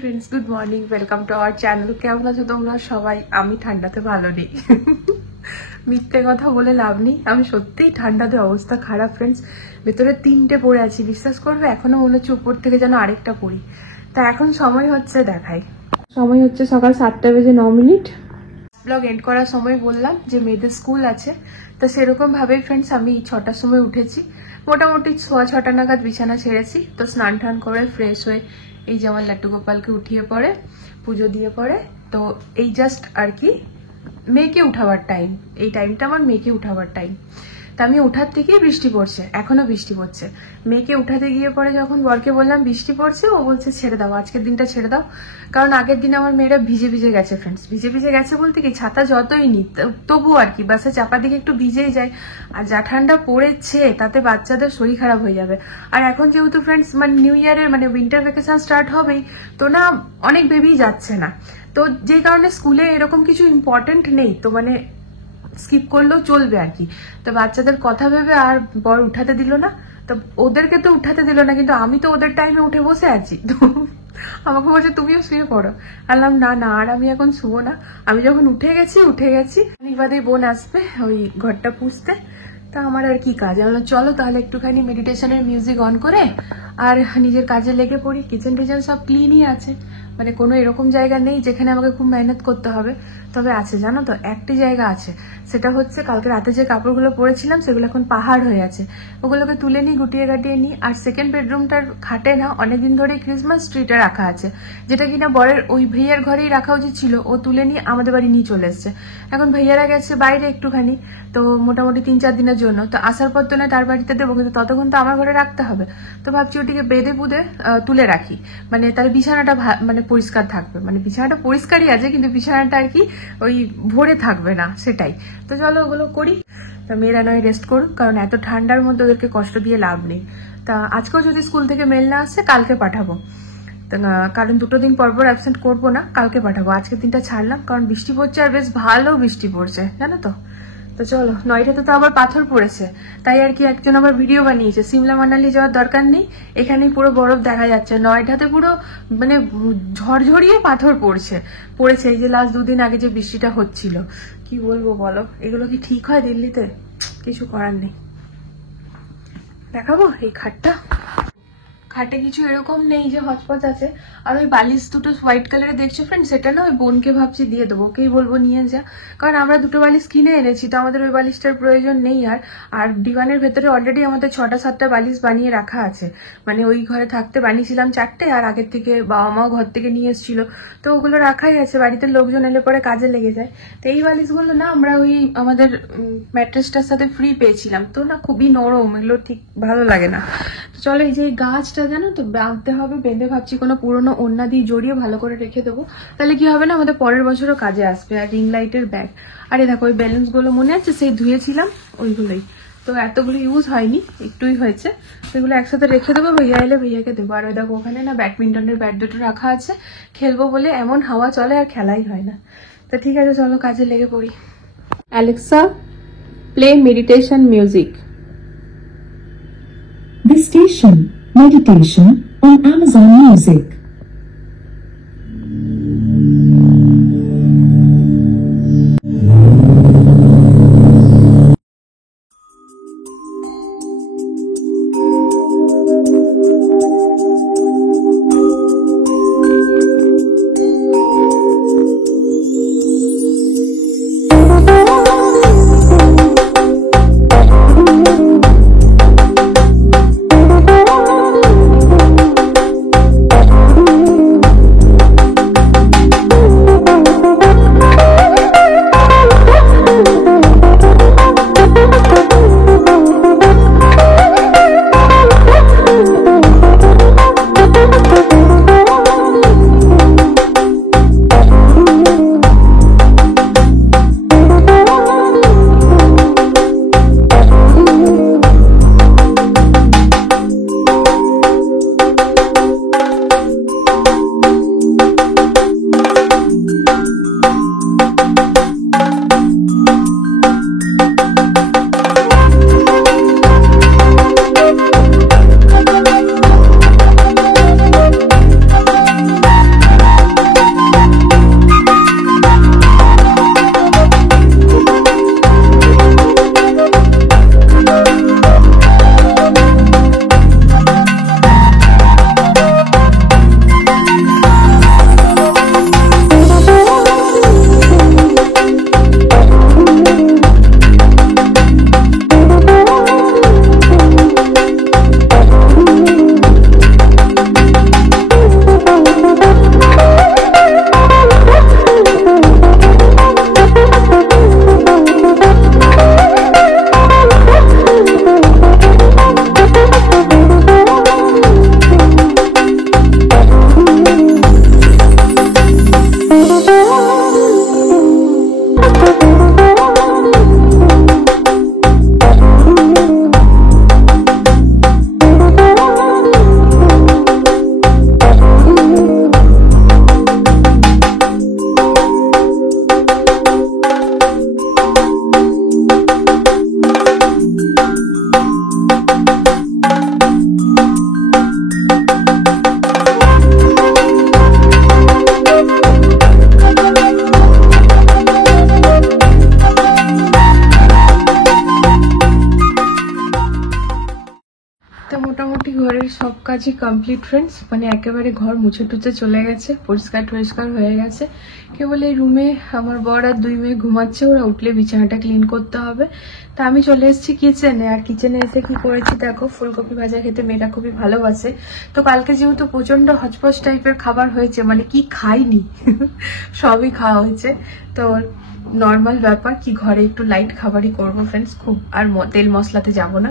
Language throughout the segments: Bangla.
Friends good morning welcome to our channel. কেমন আছো তোমরা সবাই? আমি ঠান্ডাতে ভালো নেই, মিথ্যে কথা বলে লাভ নেই। আমি সত্যিই ঠান্ডাতে অবস্থা খারাপ ফ্রেন্ডস। ভেতরে 3টে পড়ে আছি, বিশ্বাস করবে এখনো মনে হচ্ছে উপর থেকে যেন আরেকটা পড়ি। তা এখন সময় হচ্ছে দেখাই, সময় হচ্ছে সকাল 7:09। ব্লগ এন্ড করার সময় বললাম যে মেয়েদের স্কুল আছে, তো সেরকম ভাবেই ফ্রেন্ডস আমি 6টার সময় উঠেছি। মোটামুটি 6:15 নাগাদ বিছানা ছেড়েছি। তো স্নান টান করে ফ্রেশ হয়ে এই যে আমার লাট্টু গোপালকে উঠিয়ে পড়ে পুজো দিয়ে পড়ে, তো এই জাস্ট আর কি মেয়েকে উঠাবার টাইম। এই টাইমটা আমার মেয়েকে উঠাবার টাইম। তা আমি ওঠার থেকেই বৃষ্টি পড়ছে, এখনো বৃষ্টি পড়ছে। মেয়েকে উঠাতে গিয়ে পরে যখন বরকে বললাম বৃষ্টি পড়ছে, ও বলছে ছেড়ে দাও, আজকের দিনটা ছেড়ে দাও। কারণ আগের দিন আমার মেয়েরা ভিজে ভিজে গেছে ফ্রেন্ডস। ভিজে ভিজে গেছে বলতে কি, ছাতা যতই নি তবু আর কি বাসে চাপা দিকে একটু ভিজেই যায়। আর যা ঠান্ডা পড়েছে তাতে বাচ্চাদের শরীর খারাপ হয়ে যাবে। আর এখন যেহেতু ফ্রেন্ডস মানে নিউ ইয়ারের মানে উইন্টার ভ্যাকেশন স্টার্ট হবেই, তো না অনেক বেবি যাচ্ছে না। তো যে কারণে স্কুলে এরকম কিছু ইম্পর্টেন্ট নেই, তো মানে স্কিপ করলেও চলবে আর কি। তো বাচ্চাদের কথা ভেবে আর বর উঠাতে দিল না। তো ওদেরকে তো উঠাতে দিল না, কিন্তু আমি তো ওদের টাইমে উঠে বসে আছি। তো আমাকে বলছে তুমিও শুয়ে পড়ো। বললাম না না, আর আমি এখন শুবো না। আমি যখন উঠে গেছি বাদে বোন আসবে ওই ঘরটা পুষতে। তা আমার আর কি কাজ, আমি চলো তাহলে একটুখানি মেডিটেশনের মিউজিক অন করে আর নিজের কাজে লেগে পড়ি। কিচেন টিচেন সব ক্লিনই আছে, মানে কোনো এরকম জায়গা নেই যেখানে আমাকে খুব মেহনত করতে হবে। তবে আছে জানো তো, একটি জায়গা আছে, সেটা হচ্ছে কালকে রাতে যে কাপড়গুলো পরেছিলাম সেগুলো এখন পাহাড় হয়ে আছে। ওগুলোকে তুলে নিই, গুটিয়ে গাটিয়ে নিই। আর সেকেন্ড বেডরুমটার খাটে না অনেকদিন ধরে ক্রিসমাস ট্রিটা রাখা আছে, যেটা কিনা বরের ওই ভাইয়ার ঘরেই রাখা উচিত ছিল। ও তুলে নিয়ে আমাদের বাড়ি নিয়ে চলে এসছে। এখন ভাইয়ারা গেছে বাইরে একটুখানি, তো মোটামুটি 3-4 দিনের জন্য। তো আসার পর তো না তার বাড়িতে দেবো, কিন্তু ততক্ষণ তো আমার ঘরে রাখতে হবে। তো ভাবছি ওটিকে বেঁধে বুঁধে তুলে রাখি, মানে তার বিছানাটা মানে পরিষ্কার থাকবে। মানে বিছানাটা পরিষ্কারই আছে, কিন্তু বিছানাটা আর কি ওই ভরে থাকবে না, সেটাই। তো চলো ওগুলো করি। তা মেয়েরা নয় রেস্ট করুক, কারণ এত ঠান্ডার মধ্যে ওদেরকে কষ্ট দিয়ে লাভ নেই। তা আজকেও যদি স্কুল থেকে মেল না আসে কালকে পাঠাবো, কারণ 2 দিন পর পর অ্যাবসেন্ট করবো না, কালকে পাঠাবো। আজকের দিনটা ছাড়লাম কারণ বৃষ্টি পড়ছে, আর বেশ ভালো বৃষ্টি পড়ছে জানো তো। তো চলো, নয়টাতে তো আবার পাথর পড়েছে, তাই আর কি একজন আবার ভিডিও বানিয়েছে সিমলা মানালি যাওয়ার দরকার নেই, এখানেই পুরো বরফ দেখা যাচ্ছে। নয়টাতে পুরো মানে ঝড়ঝড়িয়ে পাথর পড়েছে এই যে লাস্ট 2 দিন আগে যে বৃষ্টিটা হচ্ছিল। কি বলবো বলো, এগুলো কি ঠিক হয় দিল্লিতে? কিছু করার নেই। দেখাবো এই খাটে কিছু এরকম নেই যে হচপচ আছে। আর ওই বালিশ দুটো হোয়াইট কালারে দেখছো ফ্রেন্ড, সেটা না ওই বোনকে ভাবছি দিয়ে দেবো, ওকেই বলবো নিয়ে যা। কারণ আমরা 2টো বালিশ কিনে এনেছি, তো আমাদের ওই বালিশটার প্রয়োজন নেই। আর ডিভানের ভেতরে অলরেডি আমাদের 6টা-7টা বালিশ বানিয়ে রাখা আছে। মানে ওই ঘরে থাকতে বানিয়েছিলাম 4টে, আর আগের থেকে বাবা মাও ঘর থেকে নিয়ে এসেছিল, তো ওগুলো রাখাই আছে। বাড়িতে লোকজন এলে পরে কাজে লেগে যায়। তো এই বালিশগুলো না আমরা ওই আমাদের ম্যাট্রেসটার সাথে ফ্রি পেয়েছিলাম, তো না খুবই নরম, এগুলো ঠিক ভালো লাগে না। তো চলো এই যে গাছটা জানো তো বাঁধতে হবে, বেঁধে ভাবছি কোনো পুরোনো ওড়না দিয়ে জড়িয়ে ভালো করে রেখে দেবো। তাহলে কি হবে না, আমাদের পরের বছরও কাজে আসবে। আর রিং লাইটের ব্যাগ, আরে দেখো ওই ব্যালেন্স গুলো মনে আছে সেই ধুয়েছিলাম ওইগুলোই, তো এতগুলো ইউজ হয়নি, একটুই হয়েছে। তো এগুলো একসাথে রেখে দেবো, ভাইয়া এলে ভাইয়াকে দেবো। আর ওই দেখো ওখানে না ব্যাডমিন্টনের ব্যাট দুটো রাখা আছে, খেলবো বলে এমন হাওয়া চলে আর খেলাই হয় না। তো ঠিক আছে চলো কাজে লেগে পড়ি। Alexa, play meditation music. This station, meditation on Amazon Music. সব কাজই কমপ্লিট ফ্রেন্ডস, মানে একেবারে ঘর মুছে টুছে চলে গেছে, পরিষ্কার টরিষ্কার হয়ে গেছে। কেবল এই রুমে আমার বর আর 2 মেয়ে ঘুমাচ্ছে, ওরা উঠলে বিছানাটা ক্লিন করতে হবে। তা আমি চলে এসেছি কিচেনে, আর কিচেনে এসে কি করেছি দেখো, ফুলকপি ভাজা খেতে মেয়েটা খুবই ভালোবাসে। তো কালকে যেহেতু প্রচন্ড হচপচ টাইপের খাবার হয়েছে, মানে কি খাইনি সবই খাওয়া হয়েছে, তো নর্মাল ব্যাপার কি ঘরে একটু লাইট খাবারই করবো ফ্রেন্ডস, খুব আর তেল মশলাতে যাব না।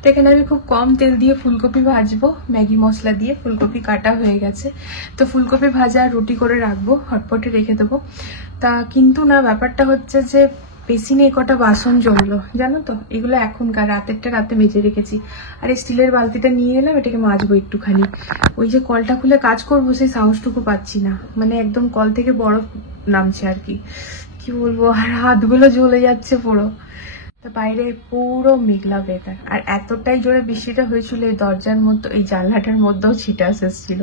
তো এখানে আমি খুব কম তেল দিয়ে ফুলকপি ভাজবো, ম্যাগি মশলা দিয়ে। ফুলকপি কাটা হয়ে গেছে, তো ফুলকপি ভাজা আর রুটি করে রাখবো, হটপটে রেখে দেবো। তা কিন্তু না, ব্যাপারটা হচ্ছে যে বেসিনে কটা বাসন জমলো জানো তো, এগুলো এখনকার রাতেরটা রাতে মেজে রেখেছি। আর এই স্টিলের বালতিটা নিয়ে এলাম, এটাকে মাজবো একটুখানি। ওই যে কলটা খুলে কাজ করবো সেই সাহসটুকু পাচ্ছি না, মানে একদম কল থেকে বরফ নামছে আর কি বলবো, আর হাতগুলো জ্বলে যাচ্ছে পুরো। তো বাইরে পুরো মেঘলা ওয়েদার, আর এতটাই জোরে বৃষ্টিটা হয়েছিল এই দরজার মধ্যে, এই জানলাটার মধ্যেও ছিটাস এসেছিল।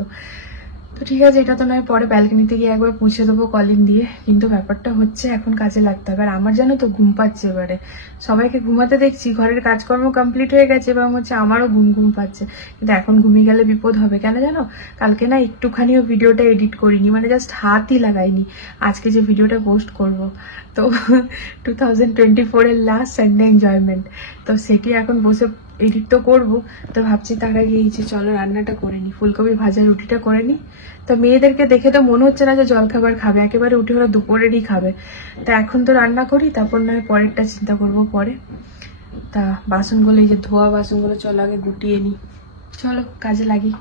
তো ঠিক আছে, এটা তো নয়, পরে ব্যালকনিতে গিয়ে একবার পুছে দেবো কলিং দিয়ে। কিন্তু ব্যাপারটা হচ্ছে এখন কাজে লাগতে হবে। আর আমার জানো তো ঘুম পাচ্ছে, এবারে সবাইকে ঘুমাতে দেখছি, ঘরের কাজকর্ম কমপ্লিট হয়ে গেছে, এবং হচ্ছে আমারও ঘুম পাচ্ছে। কিন্তু এখন ঘুমিয়ে গেলে বিপদ হবে, কেন জানো, কালকে না একটুখানিও ভিডিওটা এডিট করিনি, মানে জাস্ট হাতই লাগাইনি আজকে যে ভিডিওটা পোস্ট করব। তো 2024 এর লাস্ট সানডে এনজয়মেন্ট, তো সেটি এখন বসে এডিট তো করবো। তো ভাবছি তার আগে এই যে চলো রান্নাটা করে নি, ফুলকপি ভাজা রুটিটা করে নি। তো মেয়েদেরকে দেখে তো মনে হচ্ছে না যে জলখাবার খাবে, একেবারে উঠে ওরা দুপুরেরই খাবে। তা এখন তো রান্না করি, তারপর নয় পরেরটা চিন্তা করব পরে। তা বাসনগুলো, এই যে ধোয়া বাসনগুলো চলো আগে গুটিয়ে নি, চলো কাজে লাগি।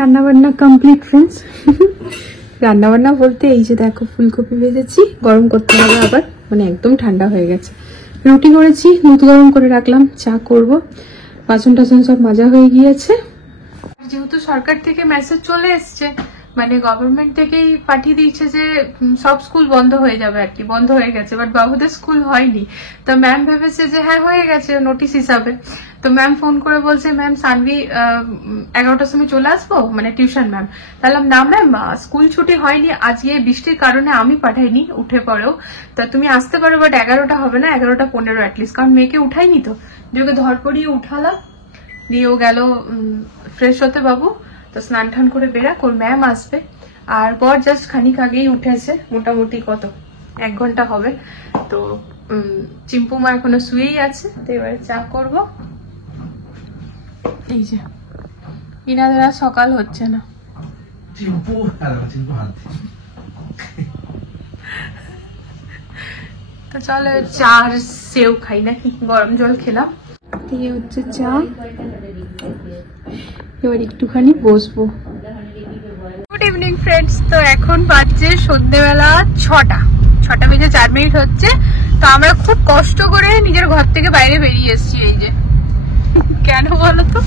রান্নাবান্না কমপ্লিট ফ্রেন্ডস। রান্নাবান্না বলতে এই যে দেখো ফুলকপি ভেজেছি, গরম করতে হবে আবার, মানে একদম ঠান্ডা হয়ে গেছে। রুটি করেছি, দুধ গরম করে রাখলাম, চা করব। বাসন টাসন সব মাজা হয়ে গিয়েছে। যেহেতু সরকার থেকে মেসেজ চলে এসছে, মানে গভর্নমেন্ট থেকেই পাঠিয়ে দিয়েছে যে সব স্কুল বন্ধ হয়ে যাবে আর কি, বন্ধ হয়ে গেছে। বাট বাবুদের স্কুল হয়নি, তো ম্যাম ভেবেছে যে হ্যাঁ হয়ে গেছে নোটিশ হিসাবে। তো ম্যাম ফোন করে বলছে, ম্যাম সানভি 11টার সময় চলে আসবো, মানে টিউশন ম্যাম। তাহলে না ম্যাম, স্কুল ছুটি হয়নি, আজকে বৃষ্টির কারণে আমি পাঠাইনি, উঠে পড়েও। তা তুমি আসতে পারো, বাট 11টা হবে না, 11:15 অ্যাটলিস্ট, কারণ মেয়েকে উঠাইনি তো। দিয়ে ওকে ধরপড়িয়ে উঠালাম, দিয়ে ও গেল ফ্রেশ হতে বাবু। তো স্নান টান করে বেরাক, ওর ম্যাম আসবে। আর বর জাস্ট খানিক আগেই উঠেছে, মোটামুটি কত 1 ঘন্টা হবে। তো চিম্পুমা এখনো শুয়েই আছে, তো এবারে চা করব। এই যে ইনাদের আর সকাল হচ্ছে না। তো চলো চা আর সেও খাই নাকি, গরম জল খেলাম। এই হচ্ছে চা, এবার একটুখানি বসবো। গুড ইভিনিং ফ্রেন্ডস, তো এখন বাজছে সন্ধ্যেবেলা 6টা বেজে 4 মিনিট হচ্ছে। তো আমরা খুব কষ্ট করে নিজের ঘর থেকে বাইরে বেরিয়ে এসেছি। এই যে কেন বলো তো,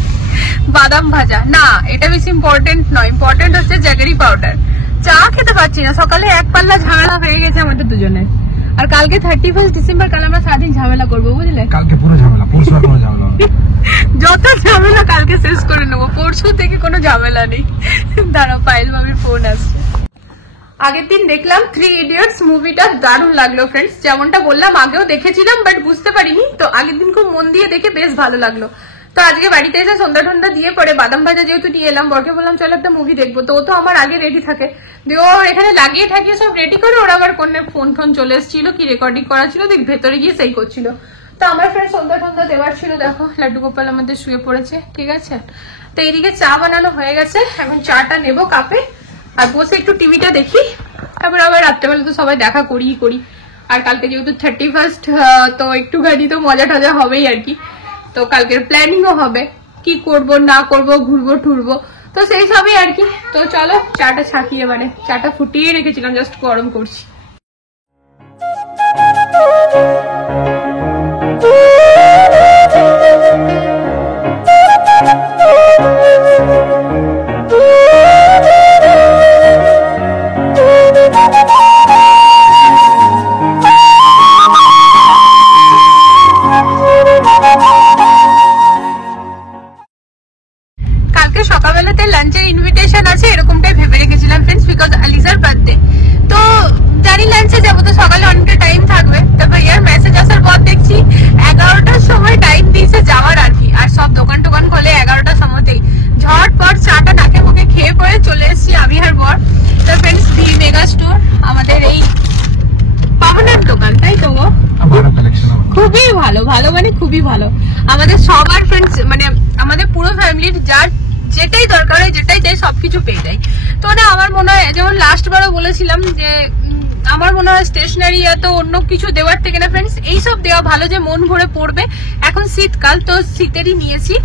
বাদাম ভাজা না, এটা বেশি ইম্পর্টেন্ট নয়, ইম্পর্টেন্ট হচ্ছে জ্যাগেরি পাউডার। চা খেতে পারছি না, সকালে এক পাল্লা ঝামেলা হয়ে গেছে আমাদের দুজনের। আর কালকে 31 ডিসেম্বর, কাল আমরা সারাদিন ঝামেলা করবো, বুঝলে? কালকে পুরো ঝামেলা, পরশু আর কোনো ঝামেলা হবে না। যত ঝামেলা কালকে শেষ করে নেবো, পরশু থেকে কোনো ঝামেলা নেই। দাঁড়াও, পায়েল ভাবির ফোন আসছে। আগের দিন দেখলাম 3 ইডিয়টস মুভিটা, দারুণ লাগলো ফ্রেন্ডস। যেমনটা বললাম আগেও দেখেছিলাম, বাট বুঝতে পারিনি, তো আগের দিন খুব মন দিয়ে দেখে বেশ ভালো লাগলো। তো আজকে বাড়িতে এসে সন্ধ্যা টন্ধা দিয়ে পরে বাদাম ভাজা যেহেতু নিয়ে এলাম, বরকে বললাম চলো একটা মুভি দেখবো। তো ও তো আমার আগে রেডি থাকে, দিয়ে ও এখানে লাগিয়ে ঠাকিয়ে সব রেডি করে, ওরা আবার কোন ফোন চলে এসেছিল, কি রেকর্ডিং করা ছিল, দেখ ভেতরে গিয়ে সেই করছিল। তো আমার ফ্রেন্ড সন্ধ্যা টন্ধা দেওয়ার ছিল, দেখো লাড্ডু গোপাল আমাদের শুয়ে পড়েছে, ঠিক আছে। তো এইদিকে চা বানানো হয়ে গেছে, এখন চাটা নেবো কাপে, আর বসে একটু টিভিটা দেখি। তারপর আবার রাত্রেবেলা তো সবাই দেখা করি। আর কালকে যেহেতু 31st, তো একটুখানি তো মজা টজা হবেই আর কি। তো কালকের প্ল্যানিংও হবে, কি করব না করব, ঘুরবো টুরবো, তো সেই সবই আর কি। তো চলো চাটা ছাকিয়ে, মানে চাটা ফুটিয়ে রেখেছিলাম, জাস্ট গরম করছি। স্টোর, আমাদের এই পাবনার দোকান, তাই তো গো? हमारा कलेक्शन খুবই ভালো, ভালো মানে খুবই ভালো। আমাদের সবার ফ্রেন্ডস মানে আমাদের পুরো ফ্যামিলির যার যেটাই দরকার হয়, যেটাই চাই সবকিছু পেয়ে যায়। তো না আমার মনে হয়, যেমন লাস্ট বারও বলেছিলাম যে আমার মনে হয় স্টেশনারি এত অন্য কিছু দেওয়ার থেকে না ফ্রেন্ডস এইসব দেওয়া ভালো, যে মন ভরে পড়বে। এখন শীতকাল, তো শীতেরই নিয়েছি।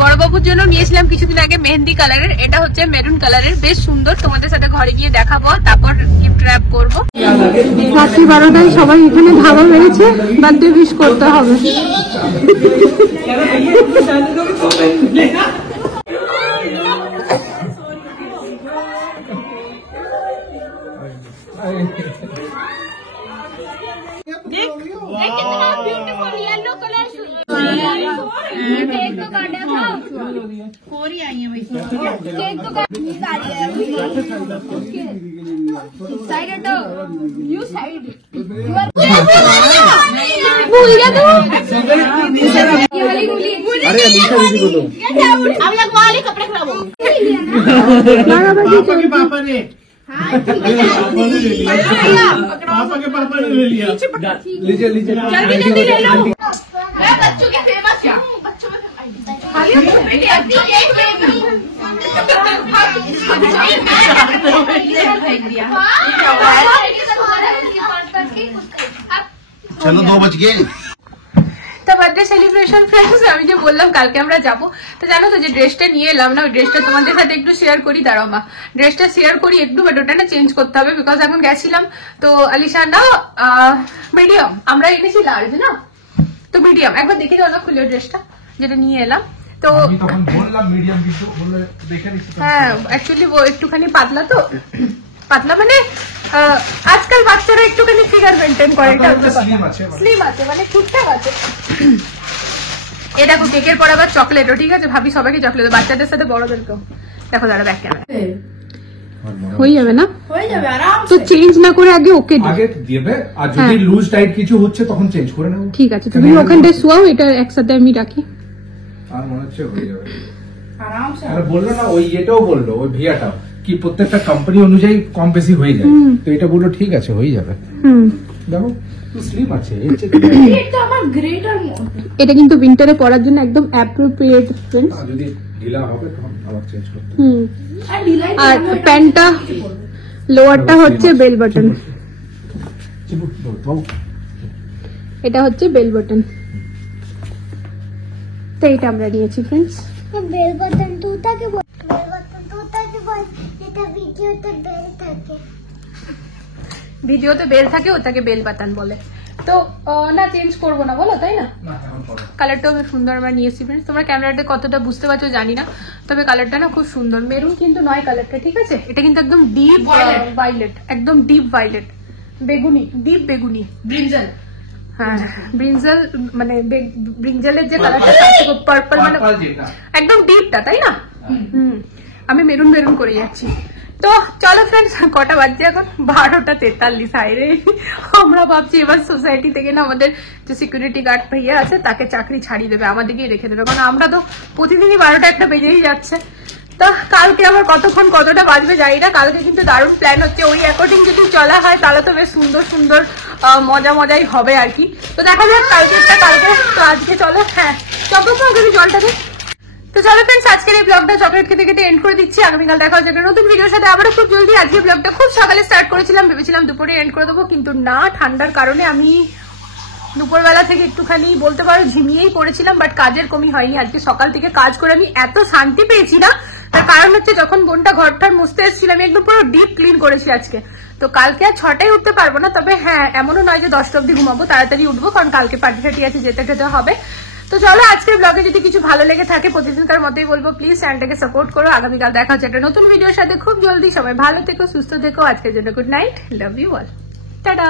বড়বাবুর জন্য নিয়েছিলাম কিছুদিন আগে মেহেন্দি কালারের, এটা হচ্ছে মেরুন কালারের, বেশ সুন্দর। তোমাদের সাথে ঘরে গিয়ে দেখাবো, তারপর গিফট র্যাপ করবো। রাত্রি 12টায় সবাই এখানে ধাবা মেরেছে, বার্থডে উইশ করতে হবে। पापा ने पापा के पापा ने ले लिया। लीजिए लीजिए जल्दी जल्दी ले लो। मैं बच्चों के फेमस क्या बच्चों में चलो 2 बज गए। তো বার্থডে সেলিব্রেশন ফ্রেন্ডস, আমি যে বললাম কালকে আমরা যাবো, তো জানো তো যে ড্রেসটা নিয়ে এলাম না, ওই ড্রেসটা তোমাদের সাথে একটু শেয়ার করি। দাঁড়াও মা, ড্রেসটা শেয়ার করি একটু, বাট ওটা না চেঞ্জ করতে হবে, বিকজ এখন গেছিলাম তো আলিশানা মিডিয়াম, আমরা এনেছি লার্জ না, তো মিডিয়াম। একবার দেখে দাও না খুলে ড্রেসটা যেটা নিয়ে এলাম। তো আমি তখন বললাম মিডিয়াম কিছু বলে দেখে নিচ্ছি। হ্যাঁ অ্যাকচুয়ালি ও একটুখানি পাতলা, তো পাতলা মানে আজকাল বাচ্চারা একটুখানি ফিগার মেনটেন করে, স্লিম আছে মানে ঠিকঠাক আছে। এ দেখো কেকের পর আবার চকলেটও, ঠিক আছে, ভাবি সবাইকে চকলেট, বাচ্চাদের সাথে বড়দেরকেও। দেখো দাঁড়া ব্যাক ক্যামেরা হয়ে যাবে না, হয়ে যাবে আরাম তো চেঞ্জ না করে আগে ওকে আগে দিবে, আর যদি লুজ টাইট কিছু হচ্ছে তখন চেঞ্জ করে নেব। ঠিক আছে, তুমি ওখানটায় শোয়াও, এটা একসাথে আমি রাখি। আর মনে হচ্ছে হয়ে যাবে। আরাম से আর বললো না ওই এটাও বললো, ওই ভিয়াটাও কি প্রত্যেকটা কোম্পানি অনুযায়ী কম বেশি হয়ে যায়, তো এটা বললো ঠিক আছে হয়ে যাবে। দেখো তো স্লিম আছে, এটা আমার গ্রেটার মোড। এটা কিন্তু উইন্টারে পরার জন্য একদম অ্যাপ্রোপ্রিয়েট ফ্রেন্ডস। যদি ঢিলা হবে তখন আবার চেঞ্জ করতে। আর ডিলাইট আর প্যান্টটা লোয়ারটা হচ্ছে বেল বাটন, এটা হচ্ছে বেল বাটন, তো এটা আমরা নিয়েছি ফ্রেন্ডস। বেল বাটন তুতাকে বল, বেল বাটন তুতাকে বল, এটা ভিডিওতে বেল থাকে, ভিডিওতে বেল থাকে, ওটাকে বেল বাটন বলে। তো না চেঞ্জ করবো না বলো, তাই না? কালারটাও বেশ সুন্দর আমরা নিয়েছি ফ্রেন্ডস। তোমরা ক্যামেরাতে কতটা বুঝতে পারছো জানি না, তবে কালারটা না খুব সুন্দর। মেরুন কিন্তু নয় কালারটা, ঠিক আছে, এটা কিন্তু একদম ডিপ ভায়োলেট, একদম ডিপ ভায়োলেট, বেগুনি, ডিপ বেগুনি, ব্রিঞ্জাল। হ্যাঁ ব্রিঞ্জাল মানে ব্রিঞ্জালের যে কালারটা পার্পল, মানে একদম ডিপটা, তাই না? আমি মেরুন মেরুন করে যাচ্ছি। তো চলো ফ্রেন্ডস, কটা বাজছে এখন? 12:43। হাইরে, আমরা ভাবছি এবার সোসাইটি থেকে না আমাদের যে সিকিউরিটি গার্ড ভাইয়া আছে তাকে চাকরি ছাড়িয়ে দেবে, আমাদেরকেই রেখে দেবে, কারণ আমরা তো প্রতিদিনই 12টা বেজেই যাচ্ছে। তো কালকে আবার কতক্ষণ কতটা বাজবে জানি না। কালকে কিন্তু দারুণ প্ল্যান হচ্ছে, ওই অ্যাকর্ডিং যদি চলা হয় তাহলে তো বেশ সুন্দর সুন্দর মজাই হবে আর কি। তো দেখা যাক কালকে। তো আজকে চলো, হ্যাঁ চকলেট যদি জলটাকে। তো চলো ফ্রেন্ডস, আজকের এই ব্লগটা চকলেট খেতে খেতে এন্ড করে দিচ্ছি। আগামীকাল দেখা হচ্ছে একটা নতুন ভিডিওর সাথে আবারও খুব জলদি। আজকে ব্লগটা খুব সকালে স্টার্ট করেছিলাম, ভেবেছিলাম দুপুরে এন্ড করে দেবো, কিন্তু না, ঠান্ডার কারণে আমি দুপুরবেলা থেকে একটুখানি বলতে পারো ঝিমিয়েই পড়েছিলাম, বাট কাজের কমি হয়নি। আজকে সকাল থেকে কাজ করে আমি এত শান্তি পেয়েছি না, তার কারণ হচ্ছে যখন বোনটা ঘরটার মুছতে এসেছিল আমি একদম পুরো ডিপ ক্লিন করেছি আজকে। তো কালকে আর 6টায় উঠতে পারবো না, তবে হ্যাঁ এমনও নয় যে 10টা অব্দি ঘুমাবো, তাড়াতাড়ি উঠবো, কারণ কালকে পার্টি ফাটি আছে, যেতে যেতে হবে। তো চলো আজকের ব্লগে যদি কিছু ভালো লেগে থাকে প্রতিদিনকার মতোই বলবো, প্লিজ চ্যানেলটাকে সাপোর্ট করো। আগামীকাল দেখা হচ্ছে একটা নতুন ভিডিওর সাথে খুব জলদি। সবাই ভালো থেকো, সুস্থ থেকো। আজকের জন্য good night, love you all, tata.